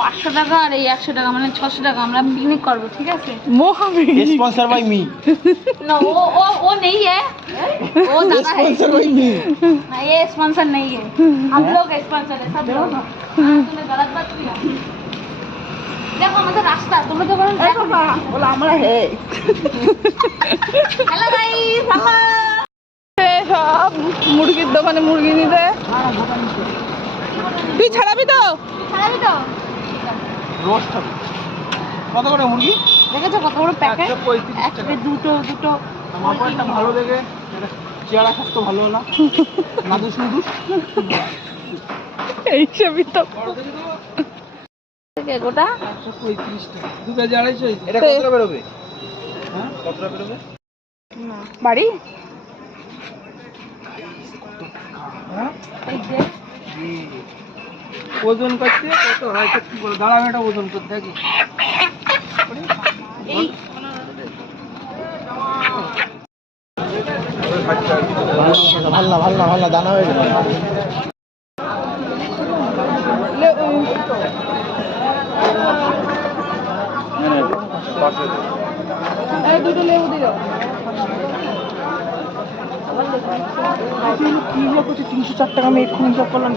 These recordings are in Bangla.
500 টাকা আর এই 100 টাকা মানে 600 টাকা আমরা পিকনিক করব, ठीक है? Sponsor by me. नो वो नहीं है, वो दादा है। स्पॉन्सर बाय मी। नहीं, ये स्पॉन्सर नहीं है, हम लोग स्पॉन्सर है सब लोग। तूने गलत बात किया। देखो हमारा रास्ता तुम तो बोलो देखो ना, बोला हमारा है। Hello guys, hello. সব মুরগির দোকানে মুরগি নিতে তুই ছাড়াবি তো रोस्ट কত করে মুরগি দেখেছো কত বড় প্যাকেট? একটা দুটো আমার একটা ভালো দেখে চেয়ারা খাস তো ভালো না নাদুস নুদুস এইসবই তো গোটা 135 টাকা 2250 এটা কতটা বেরোবে? হ্যাঁ কতটা বেরোবে? বাড়ি ওজন করতে কত হয় কি বলে দাঁড়া এটা ওজন করতে থাকি ভাল না দানা হয়ে গেল দুটো লেবু দিও কিলো করছে 304 টাকা আমি এক্ষুনি সব করলাম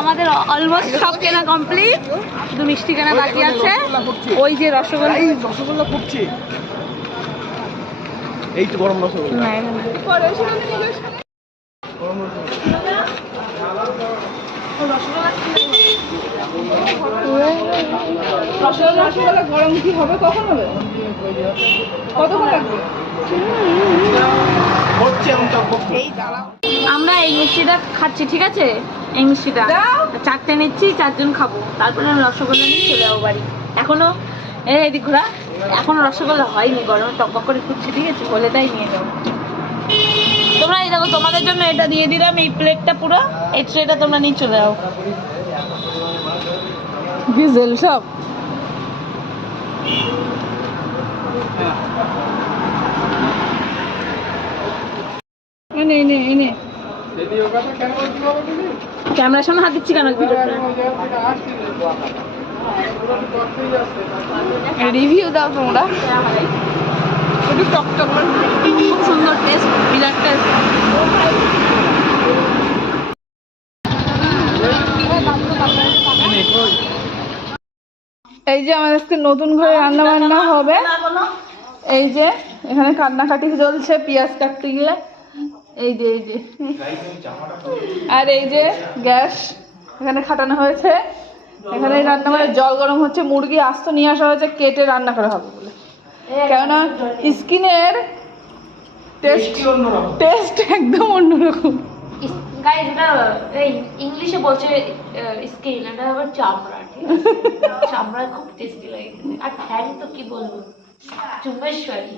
আমাদের অলমোস্ট সব কেনা কমপ্লিট, শুধু মিষ্টি কেনা বাকি আছে। ওই যে রসগোল্লা ফুটছে এই তো গরম রসগোল্লা রসগোল্লা গরম কি হবে কখন হবে কতক্ষণ লাগবে আমরা এই মিষ্টিটা খাচ্ছি, ঠিক আছে? এই মিষ্টিটা 4টে নিচ্ছি, 4 জন খাবো, তারপরে আমি রসগোল্লা নিয়ে চলে যাবো বাড়ি। এখনো এদিক ঘোরা, এখনো রসগোল্লা হয়নি, গরমে টকবক করে ফুটছে, ঠিক আছে? হলে তাই নিয়ে যাবো। তোমরা এই দেখো তোমাদের জন্য এটা দিয়ে দিলাম, এই প্লেটটা পুরো, এই ট্রেটা তোমরা নিয়ে চলে যাও। ডিজেল সব এনে ক্যামেরার সামনে হাত দিচ্ছি কেন? রিভিউ দাও তোমরা একটু টকটক খুব সুন্দর টেস্ট, বিরাট টেস্ট। এই যে আমাদের আজকে নতুন ঘরে রান্না বান্না হবে। এই যে এখানে কান্নাকাটি চলছে পেঁয়াজ কাটতে গিয়ে, এই যে আর এই যে গ্যাস এখানে খাটানো হয়েছে, এখানে রান্না করে জল গরম হচ্ছে, মুরগি আস্ত নিয়ে আসা হয়েছে কেটে রান্না করা হবে বলে, কেননা স্কিনের টেস্ট একদম অন্যরকম। গাইস এটা এই ইংলিশে বলছে স্কিন, এটা আবার চামড়া, ঠিক আছে? চামড়া খুব টেস্টি লাগে আর ঠ্যাং তো কি বলবো, চুম্বেশ্বরী।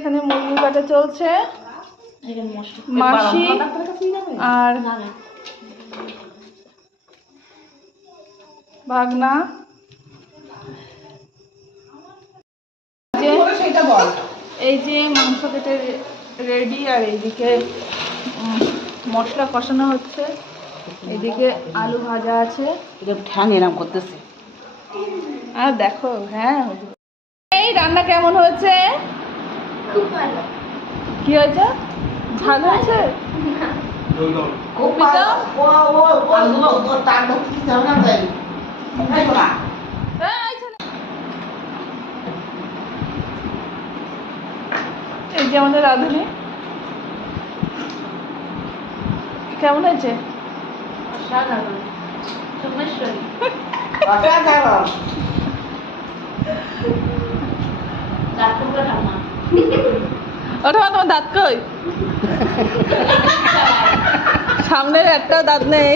এখানে মুরগি কাটা চলছে, মাসি আর ভাগনা এই যে মাংস কেটে রেডি, আর এইদিকে মশলা কষানো হচ্ছে, এদিকে আলু ভাজা আছে, ঠ্যাং এরম করতেছে। আর দেখো হ্যাঁ এই রান্না কেমন হয়েছে? খুব ভালো। কি হয়েছে? ঝাল হয়েছে? এই যে আমাদের রাঁধুনি, কেমন হয়েছে? চুম্বেশ্বরী। ওটা তোমার দাঁত কই? সামনের একটাও দাঁত নেই।